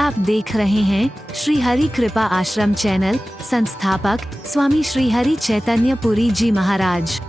आप देख रहे हैं श्री हरि कृपा आश्रम चैनल। संस्थापक स्वामी श्री हरि चैतन्य पुरी जी महाराज।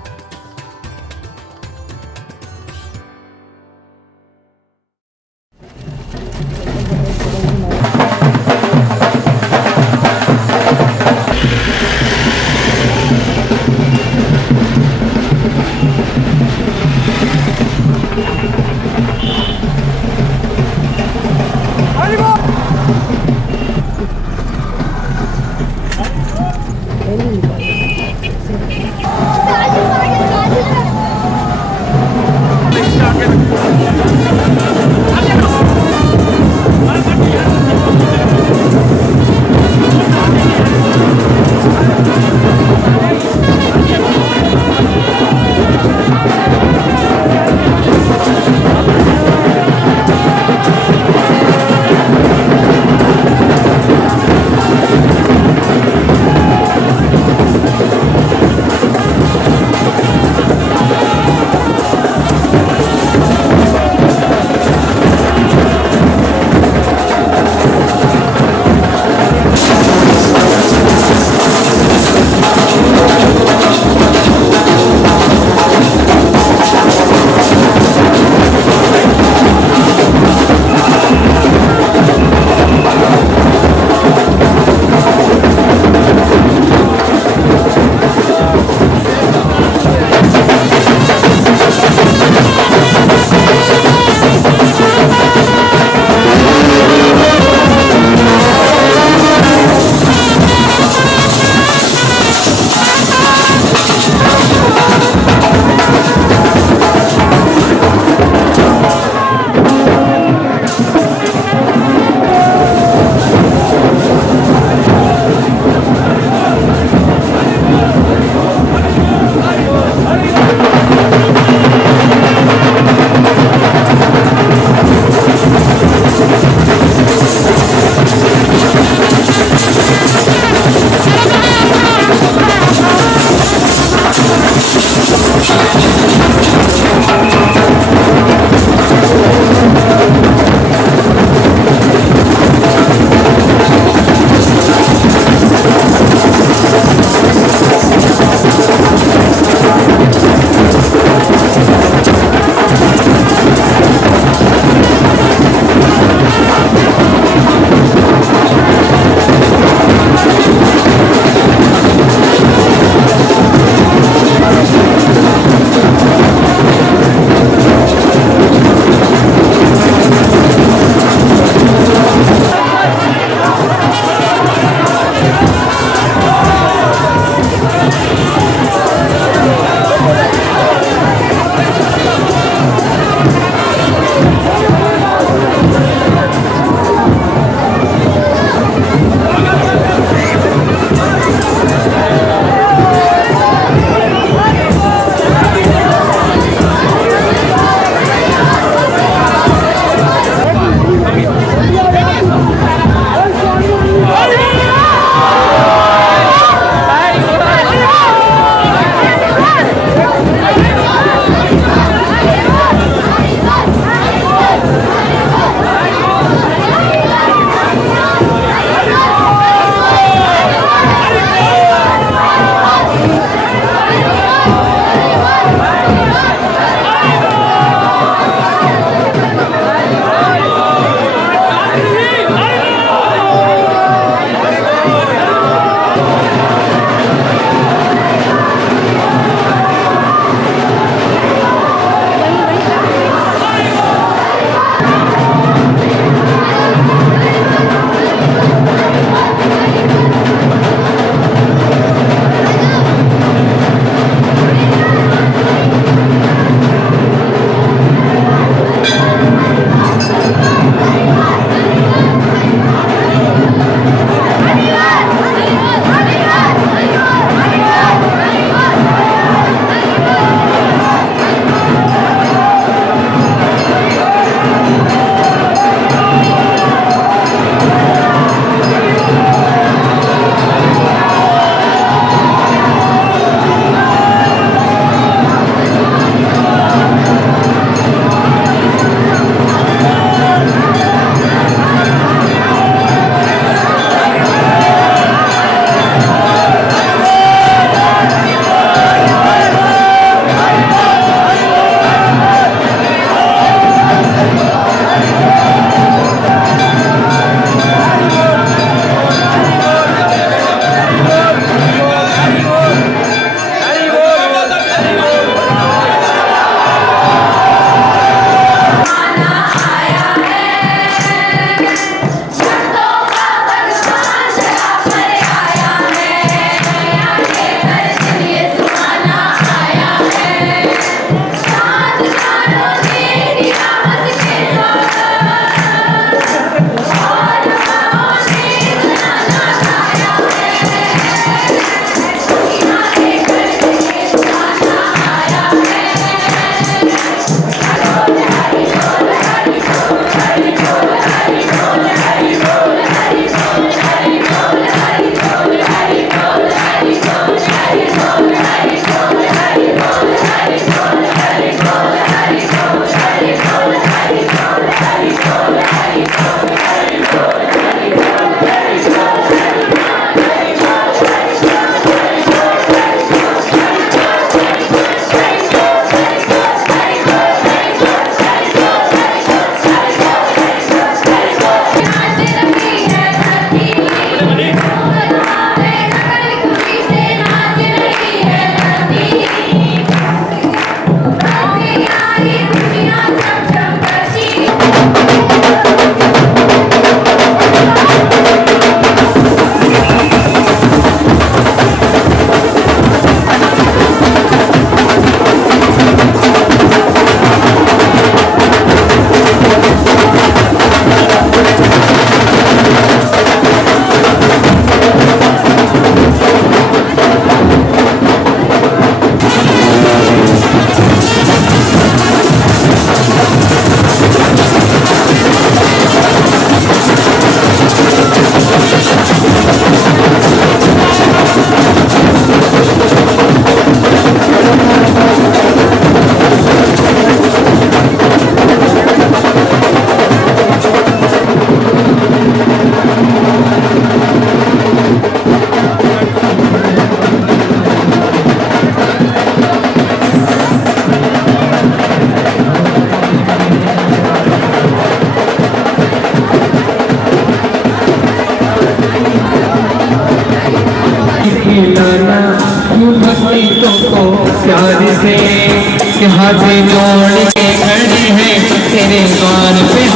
हाथ जोड़ के खड़े हैं तेरे द्वार पे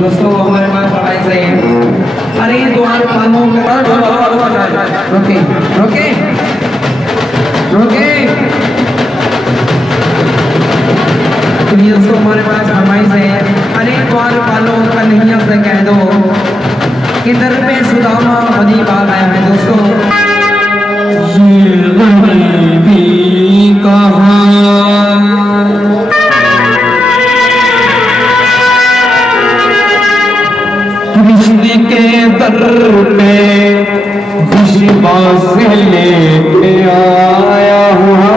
दोस्तों हमारे पास पढ़ाई सही है। अरे द्वार पालों रोके रोके रोके दोस्तों हमारे पास फरमाइश है। अरे द्वार पालों कन्हैया से कह दो कि दर पे सुदामा बनी बाग आया है। दोस्तों ये गरीबी कहाँ कृष्ण के दर पे विश्वास लेके आया हुआ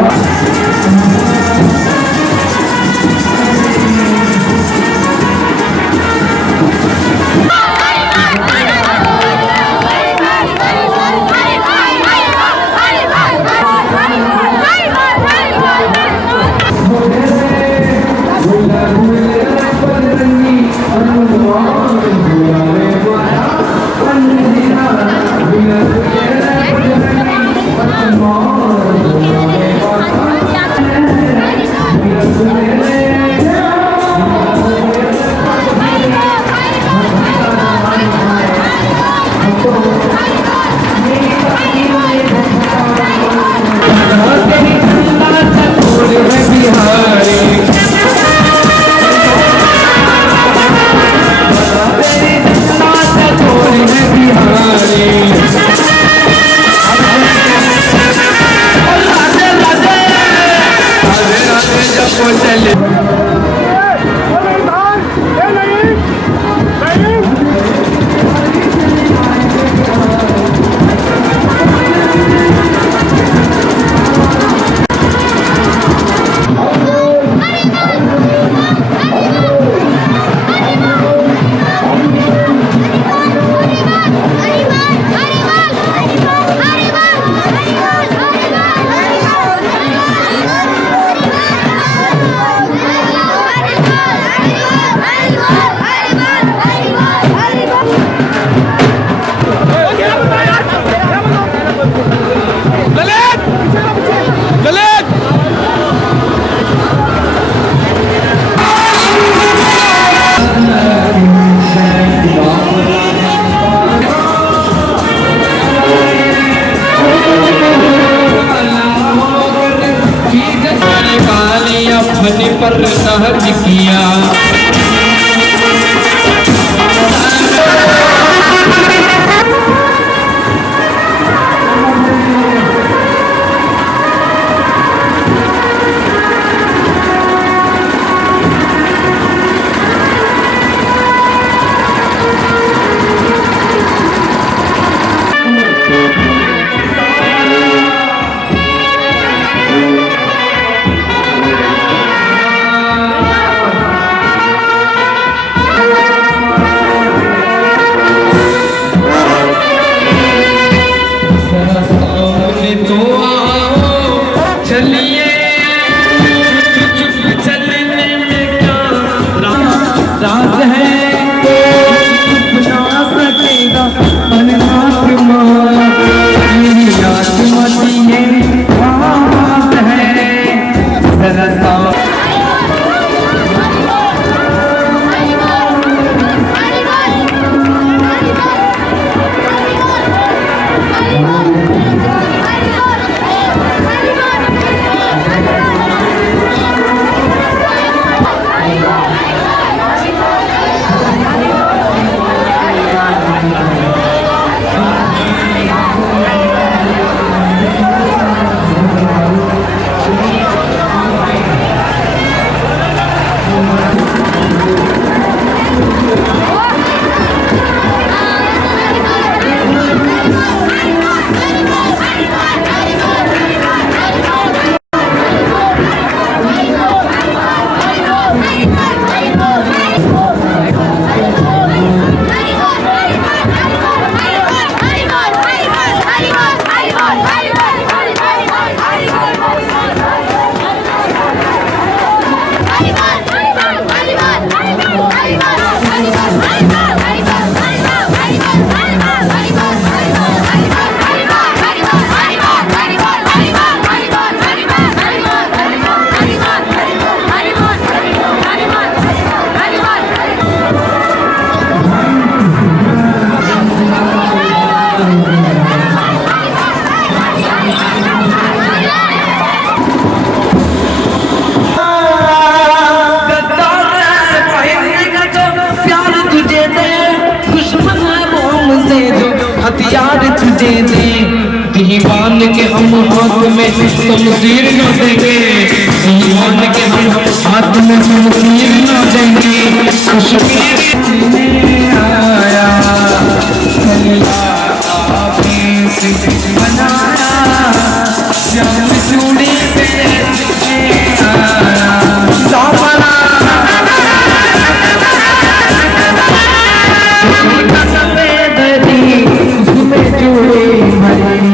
पर सहज किया ईमान के हम हाथ में शमशीर न देंगे, ईमान के हम हाथ में शमशीर न देंगे। कश्मीर आया बनाया जब चूड़ी पे आया सामना उसमें चूड़ी भरी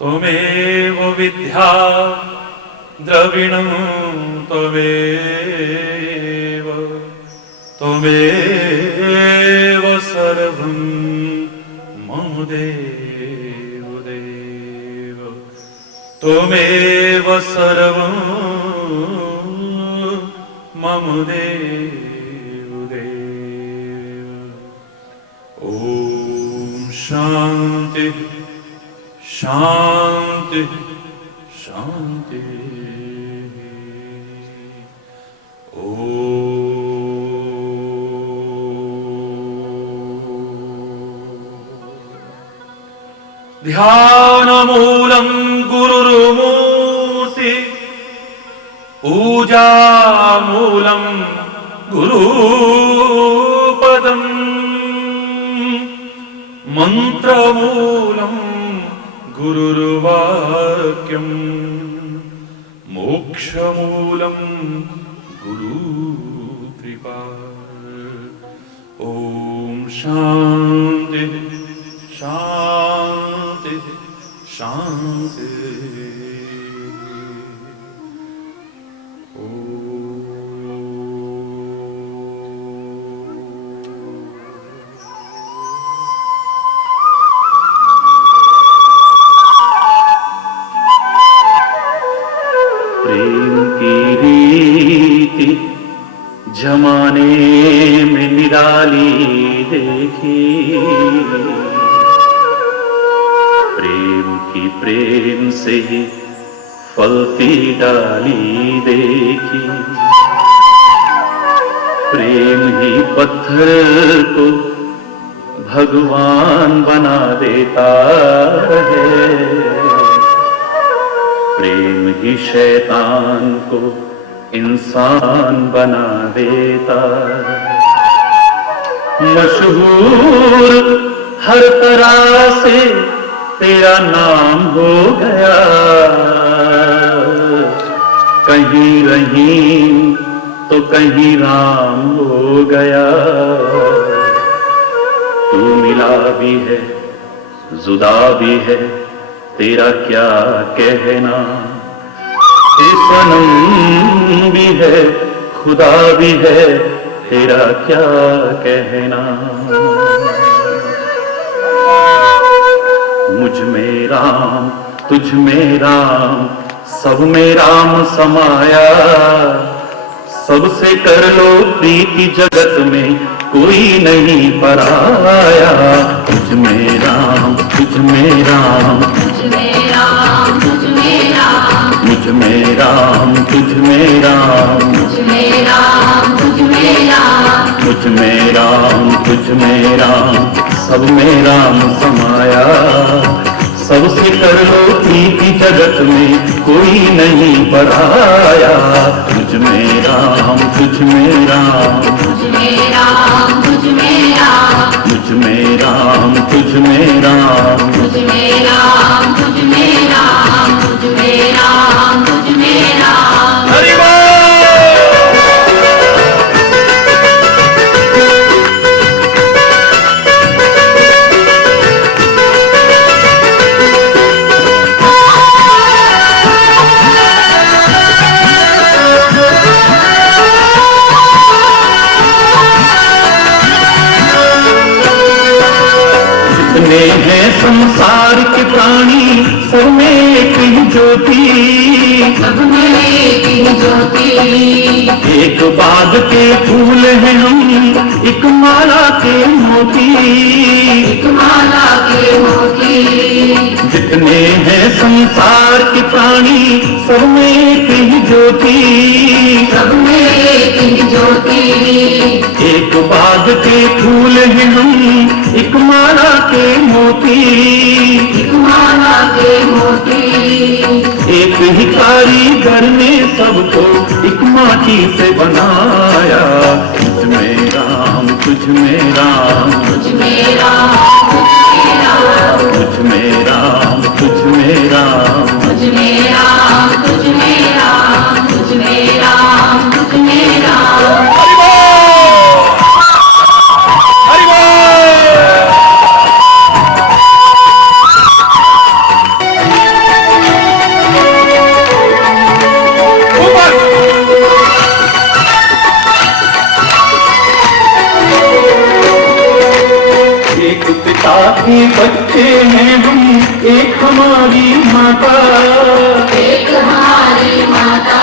त्वमेव विद्या द्रविणं त्वमेव त्वमेव सर्वं मम देव देव त्वमेव सर्वं मम देव देव। ॐ शान्ति शान्ति शान्ति। ध्यानमूलं गुरुर्मूर्ति पूजामूलं गुरुपदं मन्त्रमूलं गुरुर्वाक्यं मोक्षमूलं गुरुकृपा। ॐ शान्ति शान्ति शान्ति। प्रेम की रीति जमाने में निराली देखी, प्रेम की प्रेम से ही फलती डाली देखी। प्रेम ही पत्थर को भगवान बना देता है, प्रेम ही शैतान को इंसान बना देता। मशहूर हर तरह से तेरा नाम हो गया, कहीं रहीम तो कहीं राम हो गया। तू मिला भी है जुदा भी है, तेरा क्या कहना। तू सनम भी है खुदा भी है, तेरा क्या कहना। मुझ में राम तुझ में राम सब में राम समाया। सबसे कर लो प्रीति जगत में कोई नहीं पराया। तुझ में राम तुझ में राम तुझ में राम तुझ में राम मुझ में राम तुझ में राम तुझ में राम तुझ में राम मुझ में राम तुझ में राम सब में राम समाया। सबसे कर लो प्रीति जगत में कोई नहीं पराया। तुझ में राम तुझ में राम तुझ में राम तुझ में राम मुझ में राम तुझ में राम तुझ में राम तुझ में राम तुझ में राम तुझ में राम। हरि बोल। जितने हैं संसार के प्राणी सब में एक ही ज्योति। सब में एक ही ज्योति, एक बाग के फूल हैं हम एक माला के मोती। एक माला के मोती। जितने हैं संसार के प्राणी सब में एक ही ज्योति। सब में एक ही ज्योति, एक बाग के फूल हैं हम एक माला के मोती। एक माला के मोती। एक ही कारीगर ने सबको एक माटी से बनाया। तुझ में राम तुझ में राम तुझ में राम तुझ में राम तुझ में राम तुझ में राम तुझ में राम तुझ में राम तुझ में राम। हरि बोल। पिता के बच्चे हैं हम, एक हमारी माता, एक हमारी माता,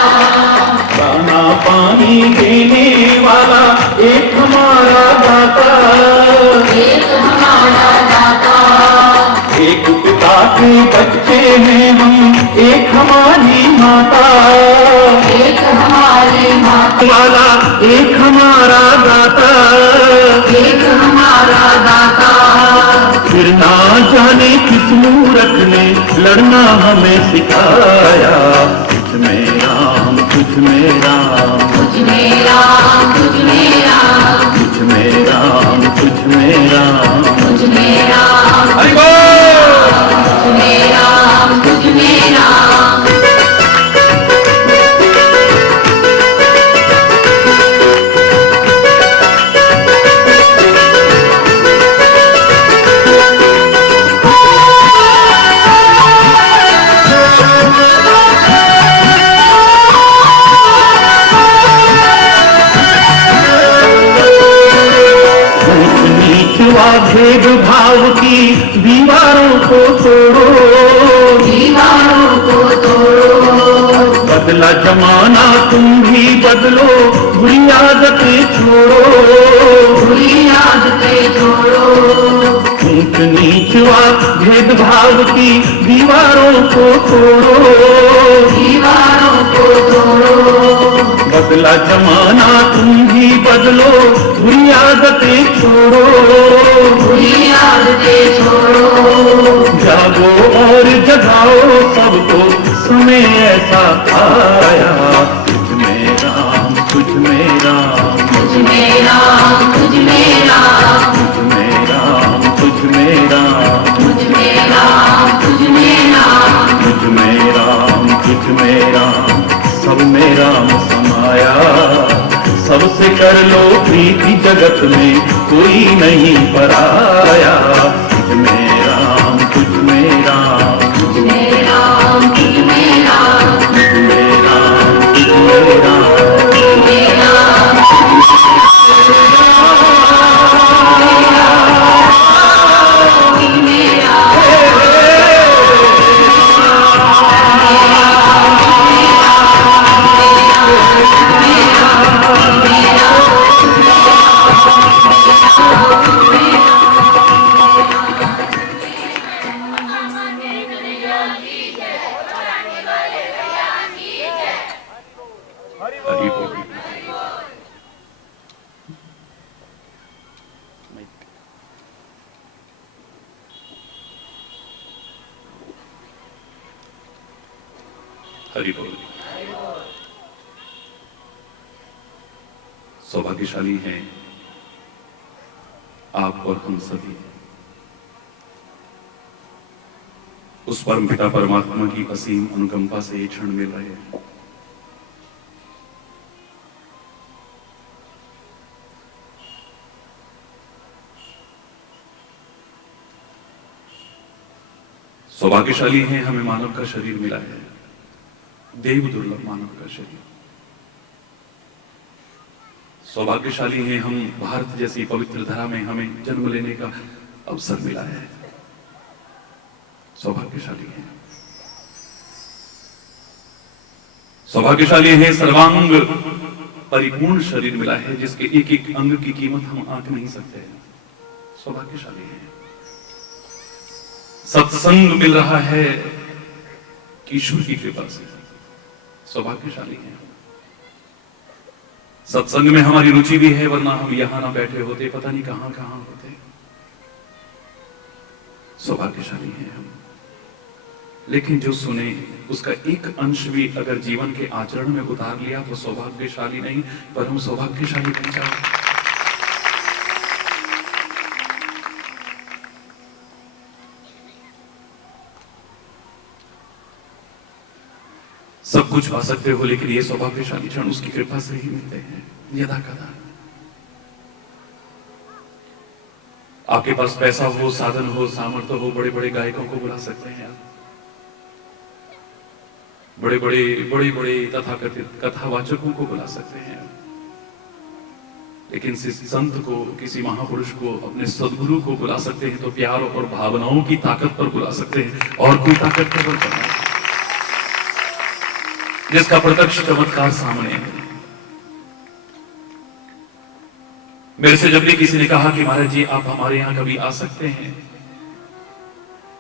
खाना पानी देने वाला एक हमारा दाता, एक हमारा दाता, एक पिता के बच्चे हैं हम, एक हमारी माता, एक हमारी माता, वाला एक हमारा दाता, एक हमारा दाता। फिर ना जाने किस मूरख ने लड़ना हमें सिखाया, तुझ में राम तुझ में राम, तुझ में राम, तुझ में राम, तुझ में राम तुझ में राम, तुझ में राम, हरि बोल। तुझ में राम, तुझ में राम। भेदभाव की दीवारों को तोड़ो, दीवारों को तोड़ो, बदला जमाना तुम भी बदलो, बुरी आदतें छोड़ो, बुरी आदतें छोड़ो, ऊंच नीच व भेदभाव की दीवारों को तोड़ो, दीवारों को तोड़ो, बदला जमाना तुम भी बदलो, बुरी आदतें छोड़ो, बुरी आदतें छोड़ो, जागो और जगाओ सबको, समय ऐसा आया, तुझ में राम तुझ में राम, तुझ में राम, तुझ में राम, तुझ में राम तुझ में राम, तुझ में राम, तुझ में राम, तुझ में राम तुझ में राम, सब में राम समाया, सबसे कर लो प्रीति जगत में कोई नहीं पराया, तुझ में राम तुझ में राम, तुझ में राम, तुझ में राम, तुझ में राम तुझ में राम, तुझ में राम, तुझ में राम। हरि बोल। हरि बोल। सौभाग्यशाली हैं आप और हम सभी उस परम पिता परमात्मा की असीम अनुकंपा से ये क्षण मिल रहे हैं। सौभाग्यशाली हैं हमें मानव का शरीर मिला है, देव दुर्लभ मानव का शरीर। सौभाग्यशाली हैं हम भारत जैसी पवित्र धरा में हमें जन्म लेने का अवसर मिला है। सौभाग्यशाली हैं। सौभाग्यशाली हैं सर्वांग परिपूर्ण शरीर मिला है जिसके एक एक अंग की कीमत हम आंक नहीं सकते। सौभाग्यशाली हैं। सत्संग मिल रहा है ईश्वर की कृपा से। सौभाग्यशाली हैं। सत्संग में हमारी रुचि भी है, वरना हम यहां ना बैठे होते, पता नहीं कहां कहां होते। सौभाग्यशाली हैं हम। लेकिन जो सुने उसका एक अंश भी अगर जीवन के आचरण में उतार लिया तो सौभाग्यशाली नहीं, पर हम सौभाग्यशाली बन जाओ। सब कुछ पा सकते हो, लेकिन ये सौभाग्यशाली क्षण उसकी कृपा से ही मिलते हैं यदा कदा। आपके पास पैसा हो, साधन हो, सामर्थ्य हो, बड़े बड़े गायकों को बुला सकते हैं आप, बड़े बड़े तथाकथित कथावाचकों को बुला सकते हैं, लेकिन संत को, किसी महापुरुष को, अपने सदगुरु को बुला सकते हैं तो प्यार और भावनाओं की ताकत पर बुला सकते हैं, और कोई ताकत के बल पर नहीं, जिसका प्रत्यक्ष चमत्कार सामने है। मेरे से जब भी किसी ने कहा कि महाराज जी आप हमारे यहाँ कभी आ सकते हैं,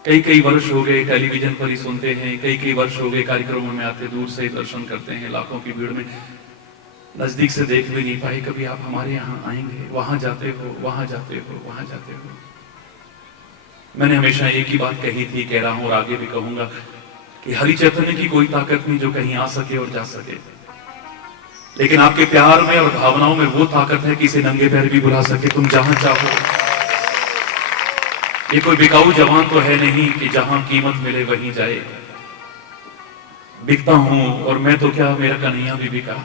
कई कई वर्ष हो गए टेलीविजन पर ही सुनते हैं, कई कई वर्ष हो गए कार्यक्रमों में आते, दूर से दर्शन करते हैं, लाखों की भीड़ में, नजदीक से देख भी नहीं पाए, कभी आप हमारे यहाँ आएंगे, वहां जाते हो, वहां जाते हो, वहां जाते हो। मैंने हमेशा एक ही बात कही थी, कह रहा हूं और आगे भी कहूंगा कि हरि चैतन्य की कोई ताकत नहीं जो कहीं आ सके और जा सके, लेकिन आपके प्यार में और भावनाओं में वो ताकत है कि इसे नंगे पैर भी बुला सके, तुम जहां चाहो। ये कोई बिकाऊ जवान तो है नहीं कि जहां कीमत मिले वहीं जाए। बिकता हूं और मैं तो क्या, मेरा कन्हैया भी बिका,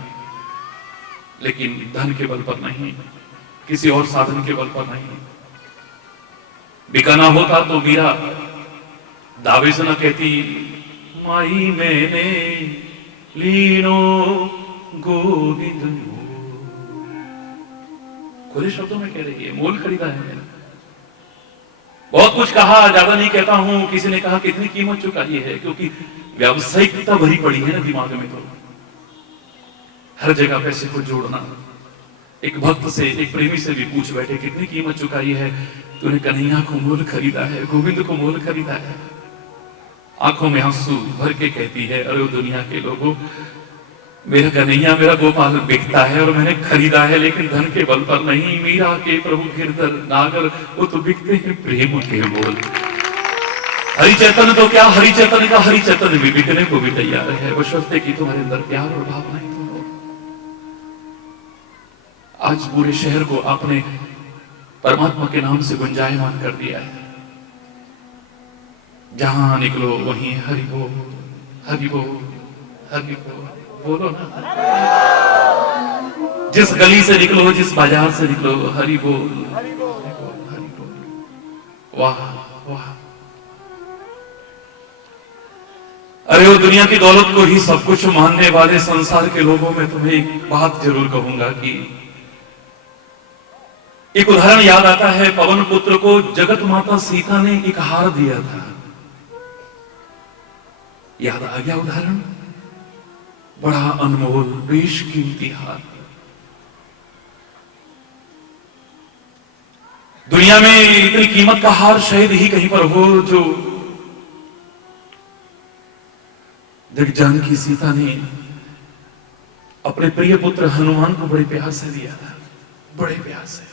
लेकिन धन के बल पर नहीं, किसी और साधन के बल पर नहीं। बिकाना होता तो मीरा दावे से न कहती माई मैंने लीनो गोविंद, खुले शब्दों में कह रही है, मोल खरीदा है मैंने। बहुत कुछ कहा, ज्यादा नहीं कहता हूं। किसी ने कहा कितनी कीमत चुकाई है, क्योंकि व्यावसायिकता भरी पड़ी है ना दिमाग में, तो हर जगह पैसे को जोड़ना। एक भक्त से, एक प्रेमी से भी पूछ बैठे कितनी कीमत चुकाई है, तूने कन्हैया को मोल खरीदा है, गोविंद को मोल खरीदा है। आंखों में आंसू भर के कहती है, अरे दुनिया के लोगों, मेरा कन्हैया, मेरा गोपाल बिकता है और मैंने खरीदा है, लेकिन धन के बल पर नहीं। मीरा के प्रभु गिरधर नागर, वो तो बिकते हैं प्रेम के मोल। हरि चैतन्य तो क्या, हरि चैतन्य का हरि चैतन्य भी बिकने को भी तैयार है, बशर्ते कि तुम्हारे अंदर प्यार और भावना ही तो हो। आज पूरे शहर को आपने परमात्मा के नाम से गुंजायमान कर दिया है। जहां निकलो वहीं हरि बोल, हरि बोल, हरि बोल, बोलो ना। जिस गली से निकलो, जिस बाजार से निकलो, हरि बोल, हरि बोल, हरि बोल। वाह वाह। अरे वो दुनिया की दौलत को ही सब कुछ मानने वाले संसार के लोगों में तुम्हें एक बात जरूर कहूंगा कि एक उदाहरण याद आता है। पवन पुत्र को जगत माता सीता ने एक हार दिया था, याद आ गया उदाहरण? बड़ा अनमोल बेशकीमती हार। दुनिया में इतनी कीमत का हार शायद ही कहीं पर हो जो जग जानकी सीता ने अपने प्रिय पुत्र हनुमान को बड़े प्यार से दिया था, बड़े प्यार से।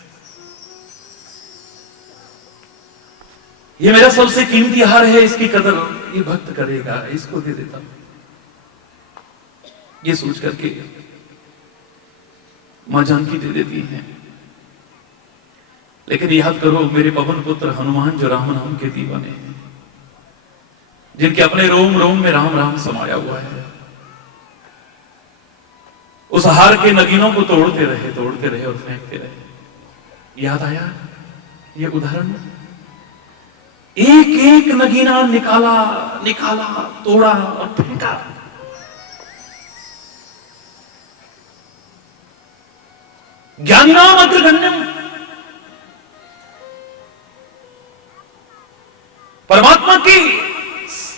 ये मेरा सबसे कीमती हार है, इसकी कदर ये भक्त करेगा, इसको दे देता हूं। ये सोच करके मां जानकी दे देती हैं। लेकिन याद करो, मेरे पवन पुत्र हनुमान जो राम नाम के दीवाने हैं, जिनके अपने रोम रोम में राम राम समाया हुआ है, उस हार के नगीनों को तोड़ते रहे और फेंकते रहे। याद आया ये उदाहरण? एक एक नगीना निकाला निकाला, तोड़ा और फेंका। ज्ञानिनाम अग्रगण्यम, परमात्मा की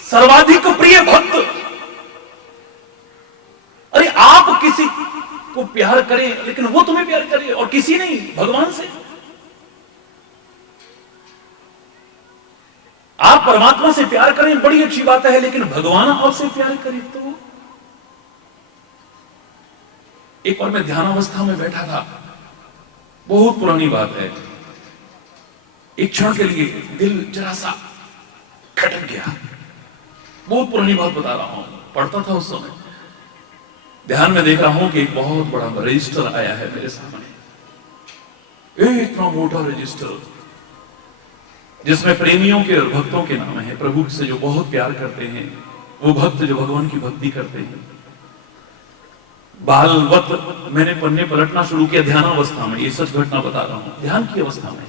सर्वाधिक प्रिय भक्त। अरे आप किसी को प्यार करें, लेकिन वो तुम्हें प्यार करे, और किसी नहीं, भगवान से। आप परमात्मा से प्यार करें, बड़ी अच्छी बात है, लेकिन भगवान आपसे प्यार करे तो। एक बार मैं ध्यानावस्था में बैठा था, बहुत पुरानी बात है, एक क्षण के लिए दिल जरा सा खटक गया। बहुत पुरानी बात बता रहा हूं, पढ़ता था उस समय, ध्यान में देख रहा हूं कि एक बहुत बड़ा रजिस्टर आया है मेरे सामने, इतना मोटा रजिस्टर, जिसमें प्रेमियों के और भक्तों के नाम है। प्रभु से जो बहुत प्यार करते हैं, वो भक्त जो भगवान की भक्ति करते हैं। बालवत मैंने पढ़ने पलटना शुरू किया ध्यानावस्था में, ये सच घटना बता रहा हूं, ध्यान की अवस्था में।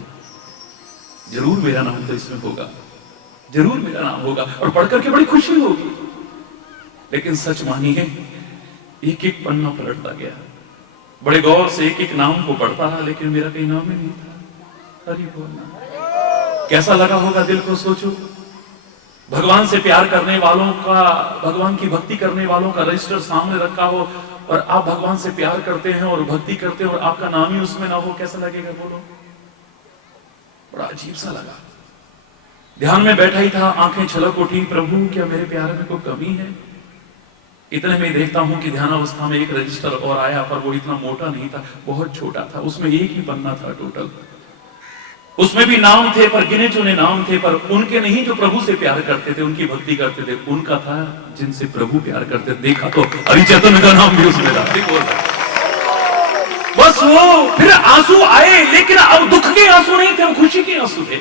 जरूर मेरा नाम तो इसमें होगा, जरूर मेरा नाम होगा, और पढ़कर के बड़ी खुशी होगी। लेकिन सच मानिए, एक एक पन्ना पलटता गया, बड़े गौर से एक एक नाम को पढ़ता रहा, लेकिन मेरा कहीं नाम ही नहीं था। हरि बोल। कैसा लगा होगा दिल को, सोचो। भगवान से प्यार करने वालों का, भगवान की भक्ति करने वालों का रजिस्टर सामने रखा हो और आप भगवान से प्यार करते हैं और भक्ति करते हैं और आपका नाम ही उसमें ना हो, कैसा लगेगा बोलो? बड़ा अजीब सा लगा। ध्यान में बैठा ही था, आंखें छलक उठी, प्रभु क्या मेरे प्यार में कोई कमी है? इतने में देखता हूं कि ध्यानावस्था में एक रजिस्टर और आया, पर वो इतना मोटा नहीं था, बहुत छोटा था। उसमें एक ही पन्ना था टोटल। उसमें भी नाम थे, पर गिने चुने नाम थे, पर उनके नहीं जो प्रभु से प्यार करते थे, उनकी भक्ति करते थे। उनका था जिनसे प्रभु प्यार करते। देखा तो हरि चैतन्य का नाम भी उसमें था। बस वो फिर आंसू आए, लेकिन अब दुख के आंसू नहीं थे, वो खुशी के आंसू थे।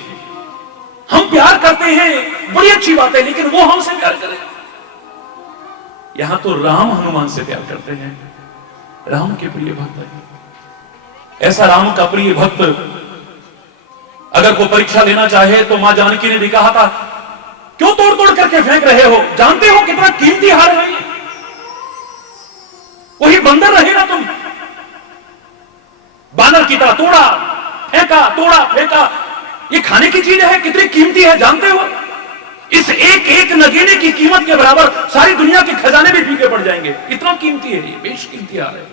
हम प्यार करते हैं, बड़ी अच्छी बात है, लेकिन वो हमसे प्यार करें। यहां तो राम हनुमान से प्यार करते हैं, राम के प्रिय भक्त है। ऐसा राम का प्रिय भक्त अगर कोई परीक्षा लेना चाहे तो मां जानकी ने भी कहा था, क्यों तोड़ तोड़ करके फेंक रहे हो? जानते हो कितना कीमती हार है? वही बंदर रहे ना तुम, बानर की तरह तोड़ा फेंका, तोड़ा फेंका। ये खाने की चीज है, कितनी कीमती है जानते हो? इस एक एक नगीने की कीमत के बराबर सारी दुनिया के खजाने भी फीके पड़ जाएंगे, इतना कीमती है ये, बेशकीमती हार है।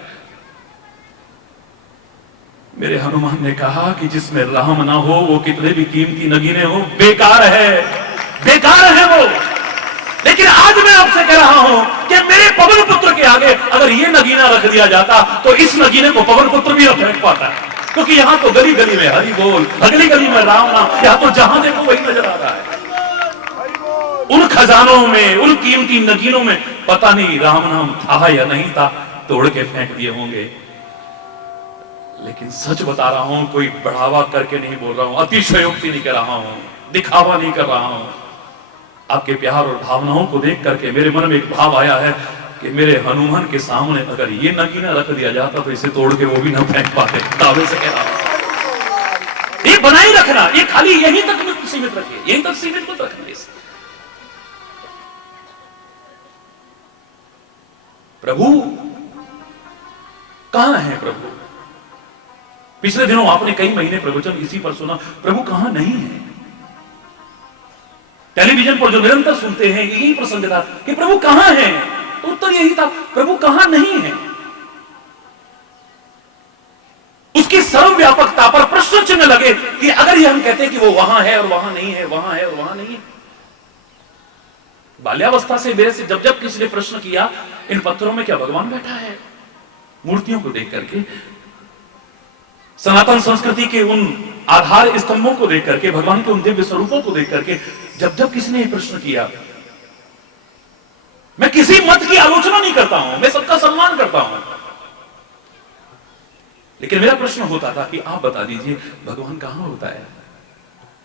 मेरे हनुमान ने कहा कि जिसमें राम ना हो वो कितने भी कीमती नगीने हो बेकार है, बेकार है वो। लेकिन आज मैं आपसे कह रहा हूं कि मेरे पवन पुत्र के आगे अगर ये नगीना रख दिया जाता तो इस नगीने को पवन पुत्र भी फेंक पाता है, क्योंकि यहां तो गली गली में हरि बोल, अगली गली में राम नाम, यहां तो जहां देखो वही नजर आ रहा है। उन खजानों में, उन कीमती नगीनों में पता नहीं राम नाम था या नहीं था, तोड़ के फेंक दिए होंगे। लेकिन सच बता रहा हूं, कोई बढ़ावा करके नहीं बोल रहा हूं, अतिशयोक्ति नहीं कर रहा हूं, दिखावा नहीं कर रहा हूं। आपके प्यार और भावनाओं को देख करके मेरे मन में एक भाव आया है कि मेरे हनुमान के सामने अगर ये नगीना रख दिया जाता तो इसे तोड़ के वो भी ना फेंक पाते। दावे से कह रहा हूं, ये बनाए रखना, ये खाली यहीं तक सीमित रखिए, यहीं तक सीमित मत रखना। प्रभु कहां है? प्रभु पिछले दिनों आपने कई महीने प्रवचन इसी पर सुना, प्रभु कहां नहीं है। टेलीविजन पर जो निरंतर सुनते हैं यही प्रसंग था कि प्रभु कहां है, तो उत्तर यही था, प्रभु कहां नहीं है। उसकी सर्वव्यापकता पर प्रश्न चिन्ह लगे कि अगर ये हम कहते हैं कि वो वहां है और वहां नहीं है, वहां है और वहां नहीं है। बाल्यावस्था से मेरे से जब जब किसी ने प्रश्न किया, इन पत्थरों में क्या भगवान बैठा है? मूर्तियों को देख करके, सनातन संस्कृति के उन आधार स्तंभों को देख करके, भगवान के उन दिव्य स्वरूपों को देख करके जब जब किसी ने यह प्रश्न किया, मैं किसी मत की आलोचना नहीं करता हूं, मैं सबका सम्मान करता हूं, लेकिन मेरा प्रश्न होता था कि आप बता दीजिए भगवान कहां होता है?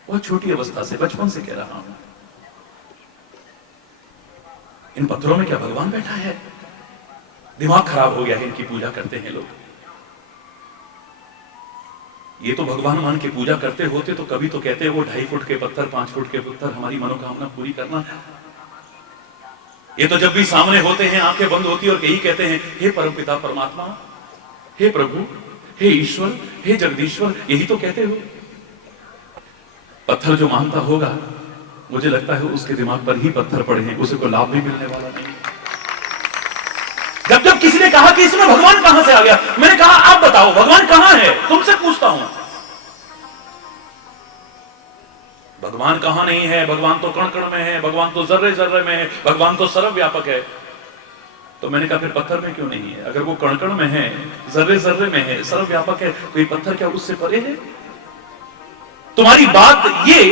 बहुत छोटी अवस्था से, बचपन से कह रहा हूं, इन पत्थरों में क्या भगवान बैठा है? दिमाग खराब हो गया है, इनकी पूजा करते हैं लोग। ये तो भगवान मान के पूजा करते होते तो कभी तो कहते वो 2.5 फुट के पत्थर, 5 फुट के पत्थर हमारी मनोकामना पूरी करना। ये तो जब भी सामने होते हैं आंखें बंद होती और यही कहते हैं, हे परमपिता परमात्मा, हे प्रभु, हे ईश्वर, हे जगदीश्वर, यही तो कहते हो। पत्थर जो मानता होगा, मुझे लगता है उसके दिमाग पर ही पत्थर पड़े हैं, उसे कोई लाभ भी मिलने वाला नहीं। जब जब किसी ने कहा कि इसमें भगवान कहां से आ गया, मैंने कहा आप बताओ भगवान कहां है, तुमसे पूछता हूं। भगवान कहां नहीं है? भगवान तो कण कण में है, भगवान तो जर्रे जर्रे में है, भगवान तो सर्वव्यापक है। तो मैंने कहा फिर पत्थर में क्यों नहीं है? अगर वो कण कण में है, जर्रे जर्रे में है, सर्वव्यापक है, तो ये पत्थर क्या उससे परे है? तुम्हारी बात ये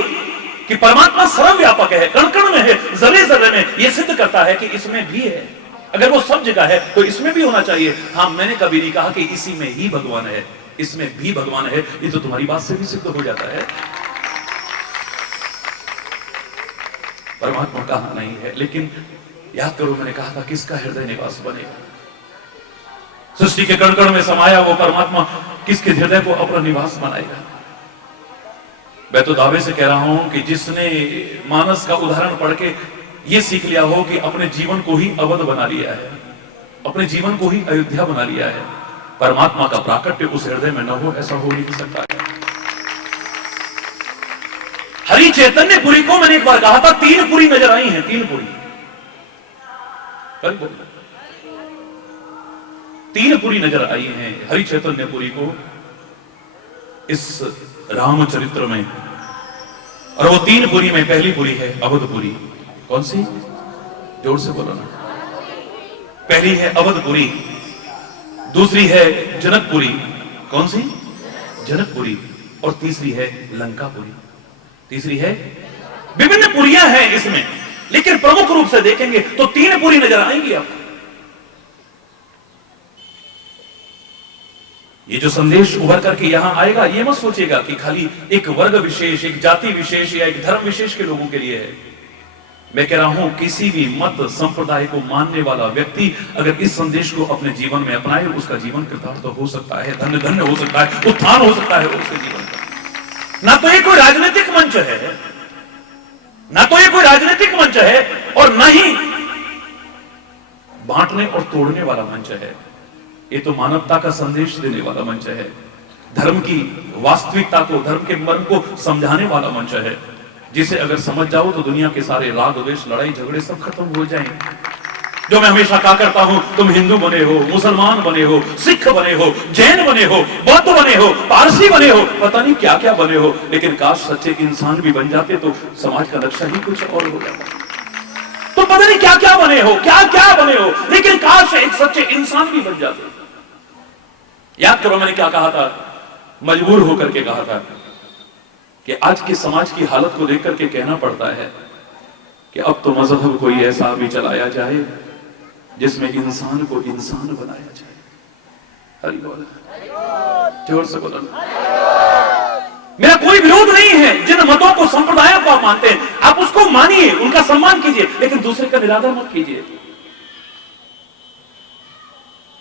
कि परमात्मा सर्वव्यापक है, कण कण में है, जर्रे जर्रे में, यह सिद्ध करता है कि इसमें भी है। अगर वो सब जगह है तो इसमें भी होना चाहिए। हाँ, मैंने कभी नहीं कहा कि इसी में ही भगवान है, इसमें भी भगवान है, ये तो तुम्हारी बात से भी सिद्ध हो जाता है। परमात्मा कहां नहीं है, लेकिन याद करो मैंने कहा था किसका हृदय निवास बनेगा? सृष्टि के कण कण में समाया वो परमात्मा किसके हृदय को अपना निवास बनाएगा? मैं तो दावे से कह रहा हूं कि जिसने मानस का उदाहरण पढ़ के ये सीख लिया हो कि अपने जीवन को ही अवध बना लिया है, अपने जीवन को ही अयोध्या बना लिया है, परमात्मा का प्राकट्य उस हृदय में न हो, ऐसा हो नहीं सकता है। हरि चैतन्य पुरी को मैंने एक बार कहा था 3 पुरी नजर आई हैं, 3 पुरी। कल बोल 3 पुरी नजर आई हैं हरि चैतन्य पुरी को इस रामचरित्र में। और वो 3 पुरी में पहली पुरी है अवधपुरी। कौन सी? जोर से बोलो ना। पहली है अवधपुरी, दूसरी है जनकपुरी। कौन सी? जनकपुरी। और तीसरी है लंकापुरी। तीसरी है, विभिन्न पुरियां हैं इसमें, लेकिन प्रमुख रूप से देखेंगे तो 3 पुरी नजर आएंगी आपको। ये जो संदेश उभर करके यहां आएगा, ये मत सोचिएगा कि खाली एक वर्ग विशेष, एक जाति विशेष या एक धर्म विशेष के लोगों के लिए है। मैं कह रहा हूं किसी भी मत संप्रदाय को मानने वाला व्यक्ति अगर इस संदेश को अपने जीवन में अपनाए, उसका जीवन कृतार्थ हो सकता है, धन्य धन्य हो सकता है, उत्थान हो सकता है उसके जीवन का। ना तो ये कोई राजनीतिक मंच है, ना तो ये कोई राजनीतिक मंच है, और ना ही बांटने और तोड़ने वाला मंच है। ये तो मानवता का संदेश देने वाला मंच है, धर्म की वास्तविकता को, धर्म के मर्म को समझाने वाला मंच है, जिसे अगर समझ जाओ तो दुनिया के सारे राग द्वेष, लड़ाई झगड़े सब खत्म हो जाएंगे। जो मैं हमेशा कहा करता हूं, तुम हिंदू बने हो, मुसलमान बने हो, सिख बने हो, जैन बने हो, बौद्ध बने हो, पारसी बने हो, पता नहीं क्या क्या बने हो, लेकिन काश सच्चे इंसान भी बन जाते तो समाज का नक्शा ही कुछ और हो जाता। तो पता नहीं क्या क्या बने हो, क्या क्या बने हो, लेकिन काश एक सच्चे इंसान भी बन जाते। याद करो मैंने क्या कहा था, मजबूर होकर के कहा था कि आज के समाज की हालत को देख करके कहना पड़ता है कि अब तो मजहब कोई ऐसा भी चलाया जाए जिसमें इंसान को इंसान बनाया जाए। हरि बोल, जोर से बोलो। मेरा कोई विरोध नहीं है, जिन मतों को, संप्रदायों को आप मानते हैं, आप उसको मानिए, उनका सम्मान कीजिए, लेकिन दूसरे का निरादर मत कीजिए।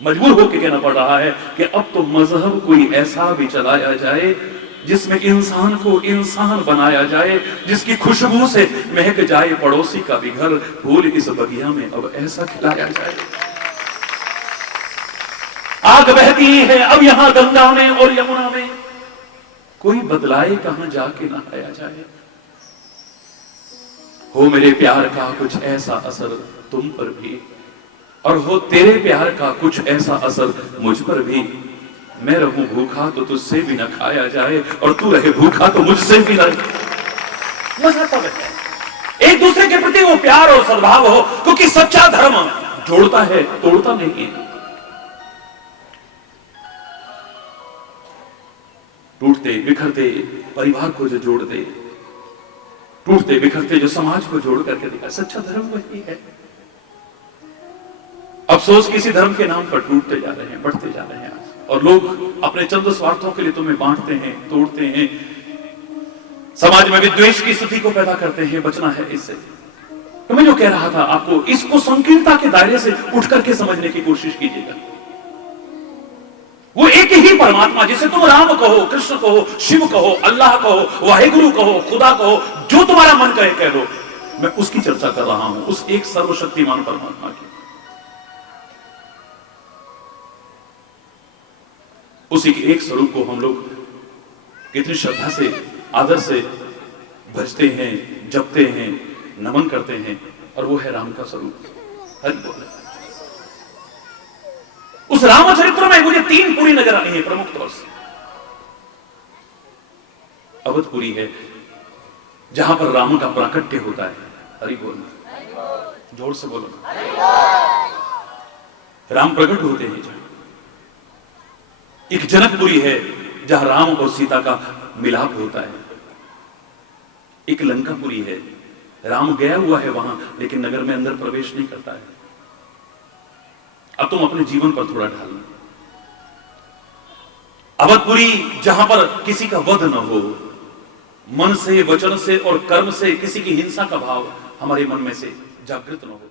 मजबूर होकर कहना पड़ रहा है कि अब तो मजहब कोई ऐसा भी चलाया जाए जिसमें इंसान को इंसान बनाया जाए, जिसकी खुशबू से महक जाए पड़ोसी का भी घर, फूल इस बगिया में अब ऐसा खिलाया जाए। आग बहती है अब यहां गंगा में और यमुना में, कोई बदलाए कहां जाके नहाया जाए। हो मेरे प्यार का कुछ ऐसा असर तुम पर भी, और हो तेरे प्यार का कुछ ऐसा असर मुझ पर भी। मैं रहूं भूखा तो तुझसे भी न खाया जाए, और तू रहे भूखा तो मुझसे भी न। मजा है एक दूसरे के प्रति वो प्यार और सद्भाव हो, क्योंकि सच्चा धर्म जोड़ता है, तोड़ता नहीं। टूटते बिखरते परिवार को जो जोड़ दे, टूटते बिखरते जो समाज को जोड़ करके दिखा, सच्चा धर्म वही है। अफसोस किसी धर्म के नाम पर टूटते जा रहे हैं, बढ़ते जा रहे हैं, और लोग अपने चंद स्वार्थों के लिए तुम्हें बांटते हैं, तोड़ते हैं, समाज में विद्वेष की स्थिति को पैदा करते हैं। बचना है इससे। तो मैं जो कह रहा था आपको, इसको संकीर्णता के दायरे से उठ करके समझने की कोशिश कीजिएगा। वो एक ही परमात्मा, जिसे तुम राम कहो, कृष्ण कहो, शिव कहो, अल्लाह कहो, वाहिगुरु कहो, खुदा कहो, जो तुम्हारा मन कहे कह लो, मैं उसकी चर्चा कर रहा हूं, उस एक सर्वशक्तिमान परमात्मा की। उसी के एक स्वरूप को हम लोग कितनी श्रद्धा से, आदर से भजते हैं, जपते हैं, नमन करते हैं, और वो है राम का स्वरूप। हरि बोल। उस रामचरित्र में मुझे 3 पुरी नजर आई है प्रमुख तौर से। अवधपुरी है जहां पर राम का प्राकट्य होता है। हरि बोल, जोर से बोलो। राम प्रकट होते हैं जहां। एक जनकपुरी है जहां राम और सीता का मिलाप होता है। एक लंकापुरी है, राम गया हुआ है वहां, लेकिन नगर में अंदर प्रवेश नहीं करता है। अब तुम अपने जीवन पर थोड़ा ढालना। अवधपुरी जहां पर किसी का वध न हो, मन से, वचन से और कर्म से किसी की हिंसा का भाव हमारे मन में से जागृत न हो।